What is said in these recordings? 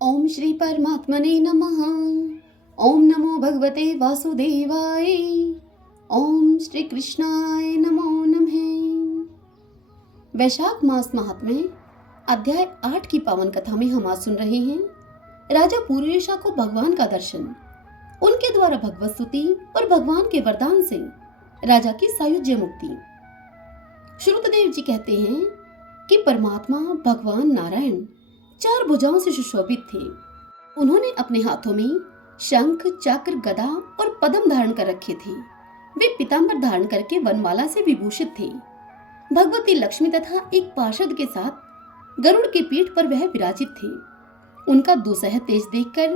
ओम श्री परमात्मने नमः। ओम नमो भगवते वासुदेवाय। ओम श्री कृष्णाय नमो नमः। वैशाख मास महात्म्य अध्याय 8 की पावन कथा में हम आज सुन रहे हैं राजा पूर्वेशा को भगवान का दर्शन, उनके द्वारा भगवत स्तुति और भगवान के वरदान से राजा की सायुज्य मुक्ति। श्रुतदेव जी कहते हैं कि परमात्मा भगवान नारायण 4 भुजाओं से सुशोभित थे। उन्होंने अपने हाथों में शंख, चक्र, गदा और पद्म धारण कर रखे थे। वे पीतांबर धारण करके वनमाला से विभूषित थे। भगवती लक्ष्मी तथा एक पार्षद के साथ गरुड़ की पीठ पर वह विराजित थे। उनका दुसह तेज देखकर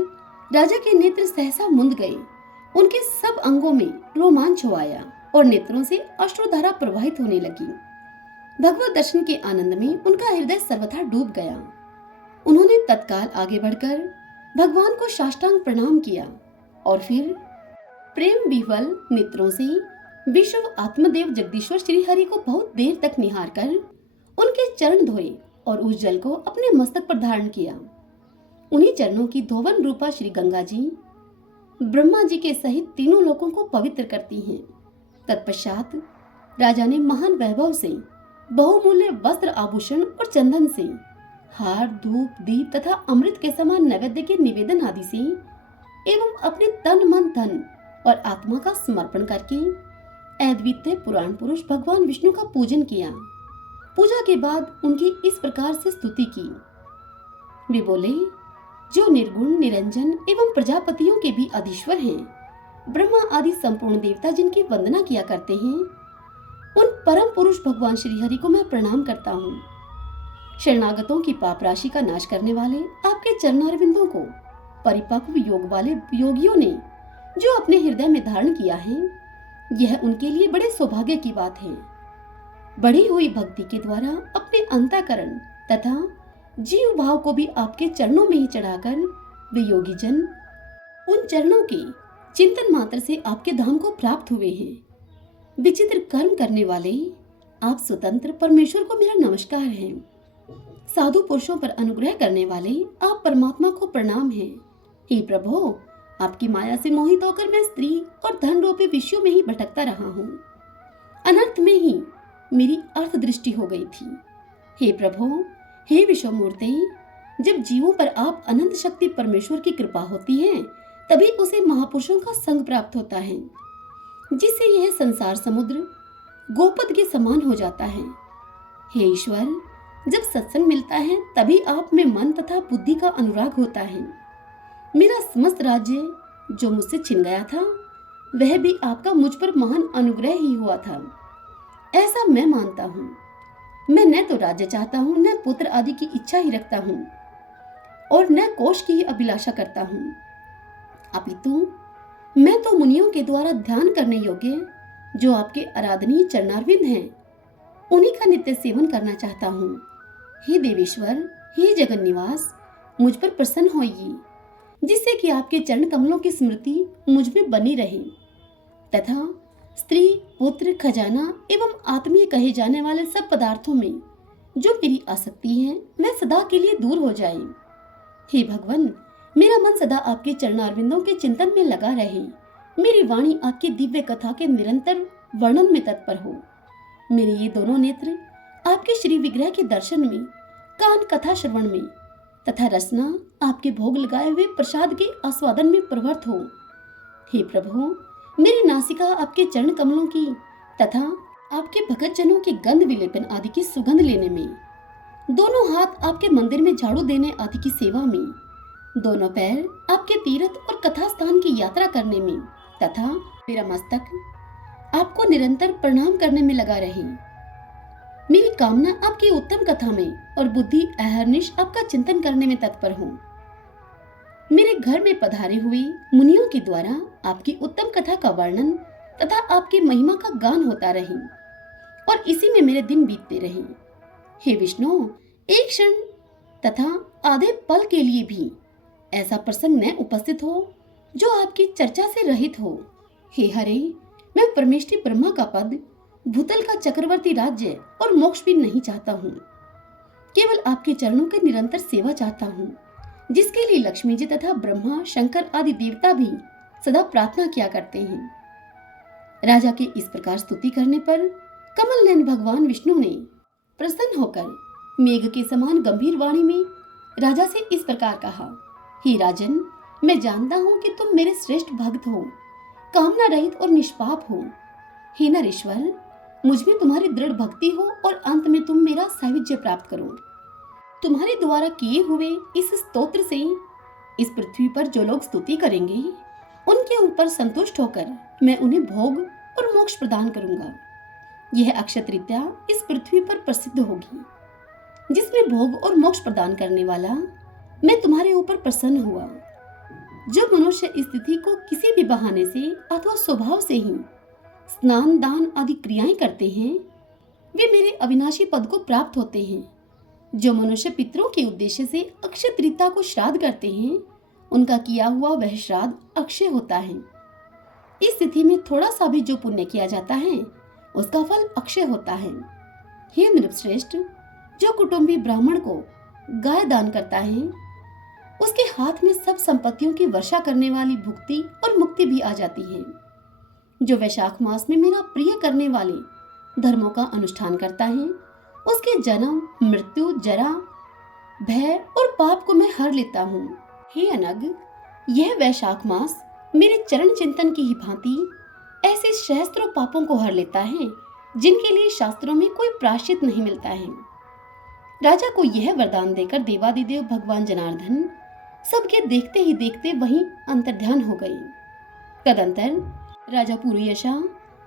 राजा के नेत्र सहसा मुंद गए। उनके सब अंगों में रोमांच हो आया और नेत्रों से अश्रुधारा प्रवाहित होने लगी। भगवत दर्शन के आनंद में उनका हृदय सर्वथा डूब गया। उन्होंने तत्काल आगे बढ़कर भगवान को साष्टांग प्रणाम किया और फिर प्रेम विह्वल नेत्रों से विश्व आत्मदेव जगदीश्वर श्री हरि को बहुत देर तक निहार कर उनके चरण धोए और उस जल को अपने मस्तक पर धारण किया। उन्हीं चरणों की धोवन रूपा श्री गंगा जी ब्रह्मा जी के सहित तीनों लोकों को पवित्र करती हैं। तत्पश्चात राजा ने महान वैभव से बहुमूल्य वस्त्र, आभूषण और चंदन से हार, धूप, दीप तथा अमृत के समान नैवेद्य के निवेदन आदि से एवं अपने तन, मन, धन और आत्मा का समर्पण करके अद्वितीय पुराण पुरुष भगवान विष्णु का पूजन किया। पूजा के बाद उनकी इस प्रकार से स्तुति की। वे बोले, जो निर्गुण, निरंजन एवं प्रजापतियों के भी अधीश्वर हैं, ब्रह्मा आदि संपूर्ण देवता जिनकी वंदना किया करते हैं, उन परम पुरुष भगवान श्री हरि को मैं प्रणाम करता हूँ। शरणागतों की पाप राशि का नाश करने वाले आपके चरणारविंदों को परिपक्व योग वाले योगियों ने जो अपने हृदय में धारण किया है, यह उनके लिए बड़े सौभाग्य की बात है। बढ़ी हुई भक्ति के द्वारा अपने अंतःकरण तथा जीव भाव को भी आपके चरणों में ही चढ़ाकर वे योगी जन उन चरणों के चिंतन मात्र से आपके धाम को प्राप्त हुए हैं। विचित्र कर्म करने वाले आप स्वतंत्र परमेश्वर को मेरा नमस्कार है। साधु पुरुषों पर अनुग्रह करने वाले आप परमात्मा को प्रणाम है। हे प्रभु, आपकी माया से मोहित होकर मैं स्त्री और धन रूपी विषयों में ही भटकता रहा हूँ। अनर्थ में ही मेरी अर्थ दृष्टि हो गई थी। हे प्रभु, हे विश्वमूर्ति, जब जीवों पर आप अनंत शक्ति परमेश्वर की कृपा होती है, तभी उसे महापुरुषों का संग प्राप्त होता है, जिससे यह संसार समुद्र गोपद के समान हो जाता है। हे ईश्वर, जब सत्संग मिलता है तभी आप में मन तथा बुद्धि का अनुराग होता है। मेरा समस्त राज्य जो मुझसे छिन गया था, वह भी आपका मुझ पर महान अनुग्रह ही हुआ था, ऐसा मैं मानता हूँ। मैं न तो राज्य चाहता हूँ, न पुत्र आदि की इच्छा ही रखता हूँ और न कोष की ही अभिलाषा करता हूँ। अपितु मैं तो मुनियों के द्वारा ध्यान करने योग्य जो आपके आराधनीय चरणारविंद हैं, उन्हीं का नित्य सेवन करना चाहता हूँ। हे देवेश्वर, हे जगन निवास, मुझ पर प्रसन्न होइए, जिससे कि आपके चरण कमलों की स्मृति मुझ में बनी रहे तथा स्त्री, पुत्र, खजाना एवं आत्मीय कहे जाने वाले सब पदार्थों में जो मेरी आसक्ति है, वह सदा के लिए दूर हो जाए। हे भगवान, मेरा मन सदा आपके चरणारविंदों के चिंतन में लगा रहे। मेरी वाणी आपकी दिव्य कथा के निरंतर वर्णन में तत्पर हो। मेरे ये दोनों नेत्र आपके श्री विग्रह के दर्शन में, कान कथा श्रवण में तथा रसना आपके भोग लगाए हुए प्रसाद के आस्वादन में प्रवृत्त हो। हे प्रभु, मेरी नासिका आपके चरण कमलों की तथा आपके भगत जनों के गंध विलेपन आदि की सुगंध लेने में, दोनों हाथ आपके मंदिर में झाड़ू देने आदि की सेवा में, दोनों पैर आपके तीर्थ और कथा स्थान की यात्रा करने में तथा मेरा मस्तक आपको निरंतर प्रणाम करने में लगा रहे। मेरी कामना आपकी उत्तम कथा में और बुद्धि अहर्निश आपका चिंतन करने में तत्पर हो। मेरे घर में पधारे हुए मुनियों के द्वारा आपकी उत्तम कथा का वर्णन तथा आपकी महिमा का गान होता रहे और इसी में मेरे दिन बीतते रहे। हे विष्णु, एक क्षण तथा आधे पल के लिए भी ऐसा प्रसंग न उपस्थित हो जो आपकी चर्चा से रहित हो। हे हरे, मैं परमेष्ठी ब्रह्मा का पद, भूतल का चक्रवर्ती राज्य और मोक्ष भी नहीं चाहता हूँ। केवल आपके चरणों की निरंतर सेवा चाहता हूँ, जिसके लिए लक्ष्मी जी तथा ब्रह्मा, शंकर आदि देवता भी सदा प्रार्थना किया करते हैं। राजा के इस प्रकार स्तुति करने पर कमल नयन भगवान विष्णु ने प्रसन्न होकर मेघ के समान गंभीर वाणी में राजा से इस प्रकार कहा, हे राजन, मैं जानता हूँ कि तुम मेरे श्रेष्ठ भक्त हो, कामना रहित और निष्पाप हो। हे नरेश्वर, मुझ में तुम्हारी दृढ़ भक्ति हो और अंत में तुम मेरा सायुज्य प्राप्त करो। तुम्हारे द्वारा किए हुए इस स्तोत्र से इस पृथ्वी पर जो लोग स्तुति करेंगे उनके ऊपर संतुष्ट होकर मैं उन्हें भोग और मोक्ष प्रदान करूंगा। यह अक्षय तृतीया इस पृथ्वी पर प्रसिद्ध होगी, जिसमें भोग और मोक्ष प्रदान करने वाला मैं तुम्हारे ऊपर प्रसन्न हुआ। जो मनुष्य इस तिथि को किसी भी बहाने से अथवा स्वभाव से ही स्नान, दान आदि क्रियाएं करते हैं, वे मेरे अविनाशी पद को प्राप्त होते हैं। जो मनुष्य पितरों के उद्देश्य से अक्षय तृतीया को श्राद्ध करते हैं, उनका किया हुआ वह श्राद्ध अक्षय होता है। इस तिथि में थोड़ा सा भी जो पुण्य किया जाता है उसका फल अक्षय होता है। हे नृपश्रेष्ठ, जो कुटुंबी ब्राह्मण को गाय दान करता है उसके हाथ में सब संपत्तियों की वर्षा करने वाली भुक्ति और मुक्ति भी आ जाती है। जो वैशाख मास में मेरा प्रिय करने वाले धर्मों का अनुष्ठान करता है उसके जन्म, मृत्यु, जरा, भय और पाप को मैं हर लेता हूँ। हे अनग, यह वैशाख मास मेरे चरण चिंतन की ही भांति ऐसे सहस्त्रों पापों को हर लेता है जिनके लिए शास्त्रों में कोई प्रायश्चित नहीं मिलता है। राजा को यह वरदान देकर देवादिदेव भगवान जनार्दन सबके देखते ही देखते वहीं अंतर्ध्यान हो गए। तदंतर राजा पुरुयशा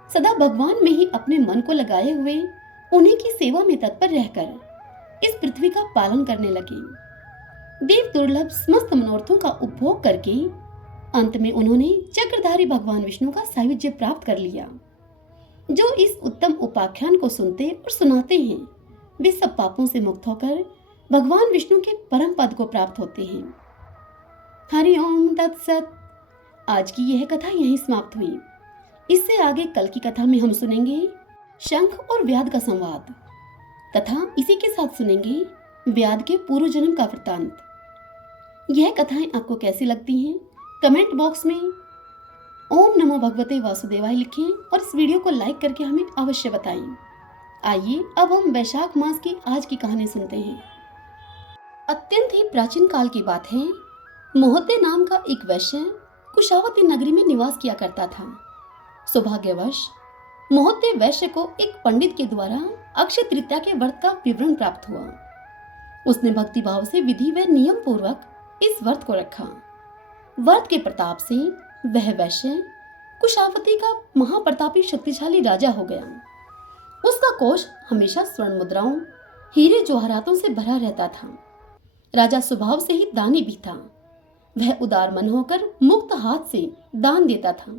सदा भगवान में ही अपने मन को लगाए हुए उन्हीं की सेवा में तत्पर रहकर इस पृथ्वी का पालन करने लगे। देव दुर्लभ समस्त मनोरथों का उपभोग करके अंत में उन्होंने चक्रधारी भगवान विष्णु का सायुज्य प्राप्त कर लिया। जो इस उत्तम उपाख्यान को सुनते और सुनाते हैं वे सब पापों से मुक्त होकर भगवान विष्णु के परम पद को प्राप्त होते हैं। हरि ओम तत्सत। आज की यह कथा यहीं समाप्त हुई। इससे आगे कल की कथा में हम सुनेंगे शंख और व्याध का संवाद तथा इसी के साथ सुनेंगे व्याध के पूर्व जन्म का वृतांत। यह कथाएं आपको कैसी लगती हैं कमेंट बॉक्स में ओम नमो भगवते वासुदेवाय लिखें और इस वीडियो को लाइक करके हमें अवश्य बताएं। आइए अब हम वैशाख मास की आज की कहानी सुनते हैं। अत्यंत ही प्राचीन काल की बात है। मोहते नाम का एक वैश्य कुशावती नगरी में निवास किया करता था। सौभाग्यवश मोहते वैश्य को एक पंडित के द्वारा अक्षय तृतीया के व्रत का विवरण प्राप्त हुआ। उसने भक्ति भाव से विधि व नियम पूर्वक इस व्रत को रखा। व्रत के प्रताप से वह वैश्य कुशावती का महाप्रतापी शक्तिशाली राजा हो गया। उसका कोष हमेशा स्वर्ण मुद्राओं, हीरे जवाहरातों से भरा रहता था। राजा स्वभाव से ही दानी भी था। वह उदार मन होकर मुक्त हाथ से दान देता था।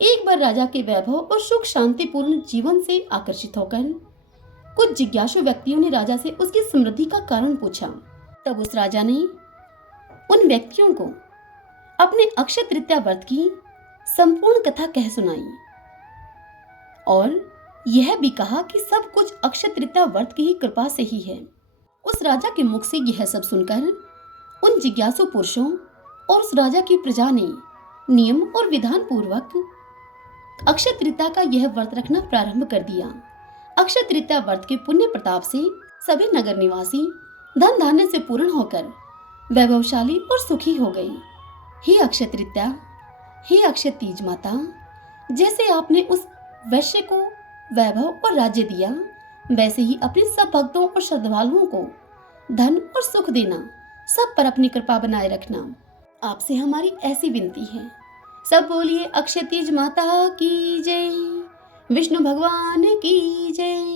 एक बार राजा के वैभव और सुख शांतिपूर्ण जीवन से आकर्षित होकर कुछ जिज्ञासु व्यक्तियों ने राजा से उसकी समृद्धि का कारण पूछा। तब उस राजा ने उन व्यक्तियों को अपने अक्षय तृतीया व्रत की संपूर्ण कथा कह सुनाई और यह भी कहा कि सब कुछ अक्षय तृतीया व्रत की ही कृपा से ही है। उस राजा के मुख से यह सब सुनकर उन जिज्ञासु पुरुषों और उस राजा की प्रजा ने नियम और विधान पूर्वक अक्षय तृतीया का यह व्रत रखना प्रारंभ कर दिया। अक्षय तृतीया व्रत के पुण्य प्रताप से सभी नगर निवासी धन धान्य से पूर्ण होकर वैभवशाली और सुखी हो गए। हे अक्षय तृतीया, हे अक्षय तीज माता, जैसे आपने उस वैश्य को वैभव और राज्य दिया, वैसे ही अपने सब भक्तों और श्रद्धालुओं को धन और सुख देना, सब पर अपनी कृपा बनाए रखना। आपसे हमारी ऐसी विनती है। सब बोलिए अक्षय तीज माता की जय, विष्णु भगवान की जय।